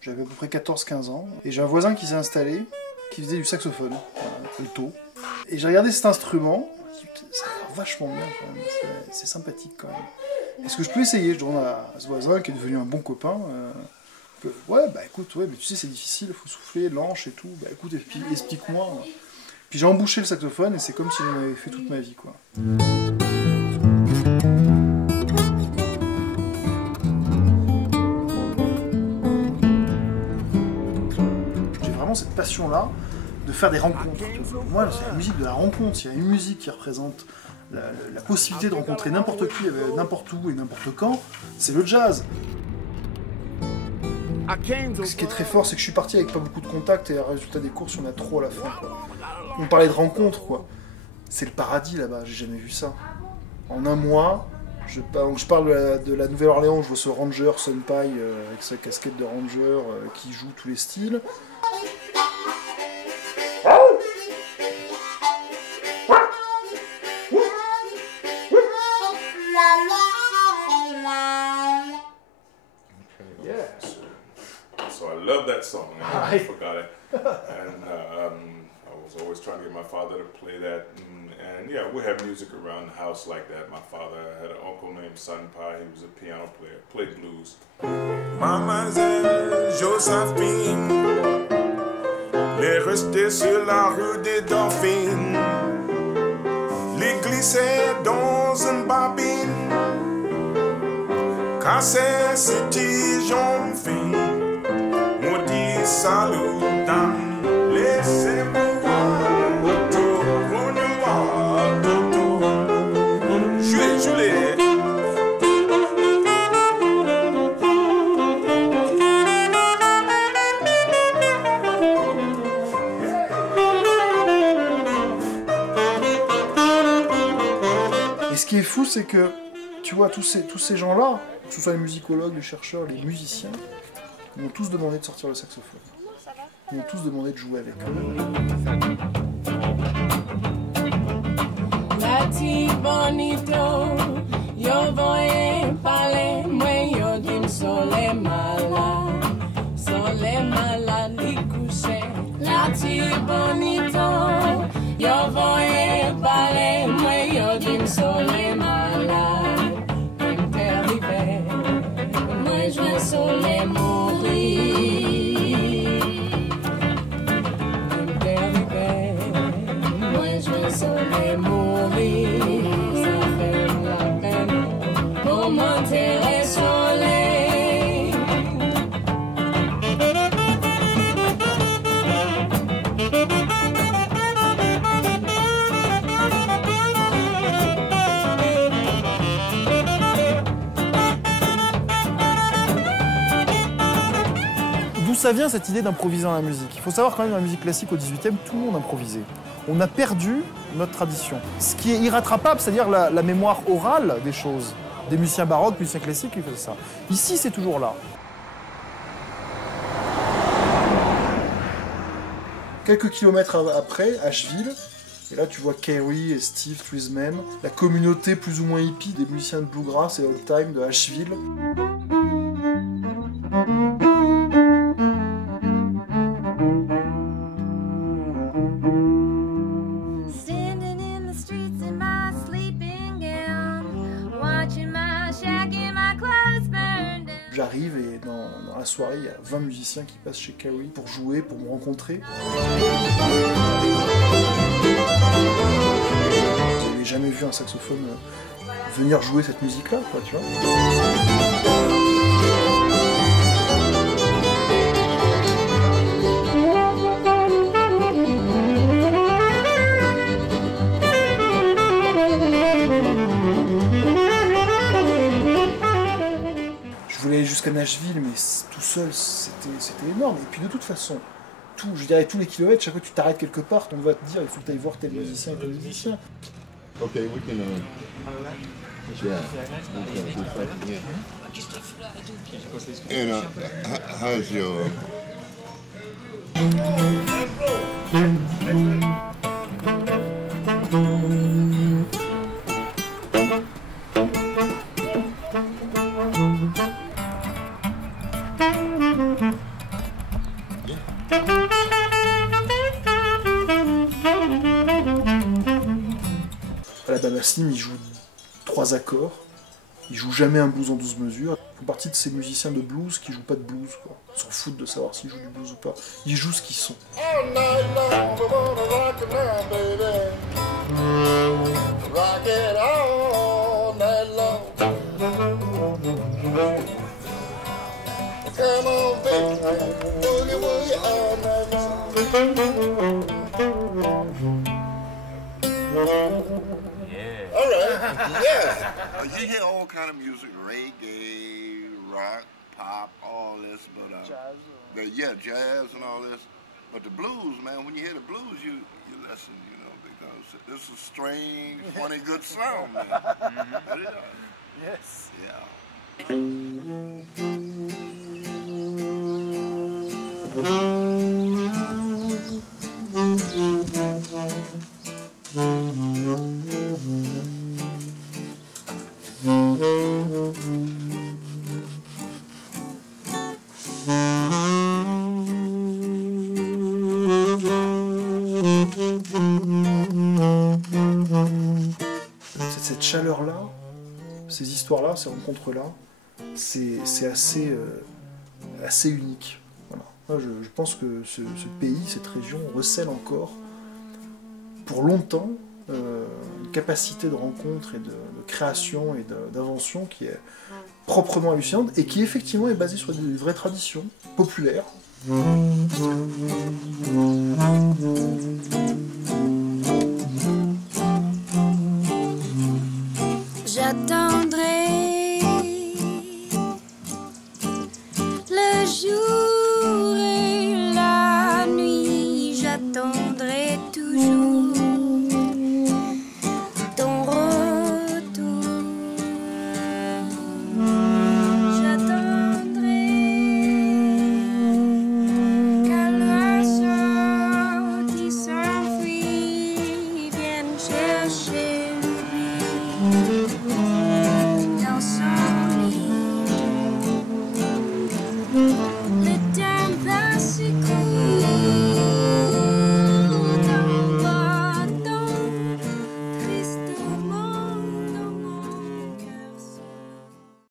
j'avais à peu près 14-15 ans, et j'ai un voisin qui s'est installé, qui faisait du saxophone, alto. Et j'ai regardé cet instrument, ça a l'air vachement bien quand même, c'est sympathique quand même. Est-ce que je peux essayer? Je demande à ce voisin qui est devenu un bon copain. Ouais, bah écoute, ouais, mais tu sais, c'est difficile, il faut souffler, l'anche et tout. Bah écoute, explique-moi. Puis j'ai embouché le saxophone et c'est comme si j'en avais fait toute ma vie, quoi. J'ai vraiment cette passion-là de faire des rencontres. Moi, c'est la musique de la rencontre. Il y a une musique qui représente la possibilité de rencontrer n'importe qui, n'importe où et n'importe quand, c'est le jazz. Ce qui est très fort, c'est que je suis parti avec pas beaucoup de contacts et le résultat des courses, il y en a trop à la fin, quoi. On parlait de rencontres, quoi. C'est le paradis là-bas, j'ai jamais vu ça. En un mois, je parle de la Nouvelle-Orléans, je vois ce ranger Sunpie avec sa casquette de ranger qui joue tous les styles. So I love that song, and I forgot it. And I was always trying to get my father to play that. And yeah, we have music around the house like that. My father had an uncle named Sunpie. He was a piano player, played blues. Mademoiselle Josephine, les restés sur la rue des Dauphines, les glisser dans une babine, casser ces petits jambes fines. Salut, dame, laissez-moi autour, jouez, jouez. Et ce qui est fou, c'est que, tu vois, tous ces gens-là, que ce soit les musicologues, les chercheurs, les musiciens, ils m'ont tous demandé de sortir le saxophone. Ils m'ont tous demandé de jouer avec eux. Lati bonito, yo voy parler, moi yo dim sole mala li coucher. Lati bonito, yo voy parler, moi yo dim sole mala. Dim terrible, moi je vais sole mourir. Soleil mourir, ça fait la peine pour m'enterrer soleil. D'où ça vient cette idée d'improviser dans la musique? Il faut savoir quand même, dans la musique classique au XVIIIe, tout le monde improvisait. On a perdu notre tradition. Ce qui est irrattrapable, c'est-à-dire la mémoire orale des choses. Des musiciens baroques, des musiciens classiques qui faisaient ça. Ici, c'est toujours là. Quelques kilomètres après, Asheville, et là tu vois Kerry et Steve Trisman, la communauté plus ou moins hippie des musiciens de bluegrass et old time de Asheville. J'arrive et dans la soirée, il y a 20 musiciens qui passent chez Kerry pour jouer, pour me rencontrer. Je n'avais jamais vu un saxophone venir jouer cette musique-là, quoi, tu vois. Je voulais aller jusqu'à Nashville, mais tout seul, c'était énorme. Et puis de toute façon, je dirais tous les kilomètres, chaque fois que tu t'arrêtes quelque part, on va te dire il faut que tu ailles voir tel musicien et tel musicien. Ok, we can. Yeah. And how's your? Alabama Slim, il joue 3 accords. Il joue jamais un blues en 12 mesures. Ils font partie de ces musiciens de blues qui jouent pas de blues, quoi. Ils s'en foutent de savoir s'ils jouent du blues ou pas. Ils jouent ce qu'ils sont. All night long, we wanna rock it now, baby. Rock it all night long. Come on, baby, boogie woogie all night long. All right, yeah. You hear all kind of music, reggae, rock, pop, all this, but jazz and all this. But the blues, man, when you hear the blues, you listen, you know, because this is strange, funny, good sound, man. It is. Yes. Yeah. Cette chaleur-là, ces histoires-là, ces rencontres-là, c'est assez unique. Voilà. Moi, je pense que ce pays, cette région, recèle encore, pour longtemps, une capacité de rencontre et de création et d'invention qui est proprement hallucinante et qui effectivement est basée sur des vraies traditions populaires. J'attendrai le jour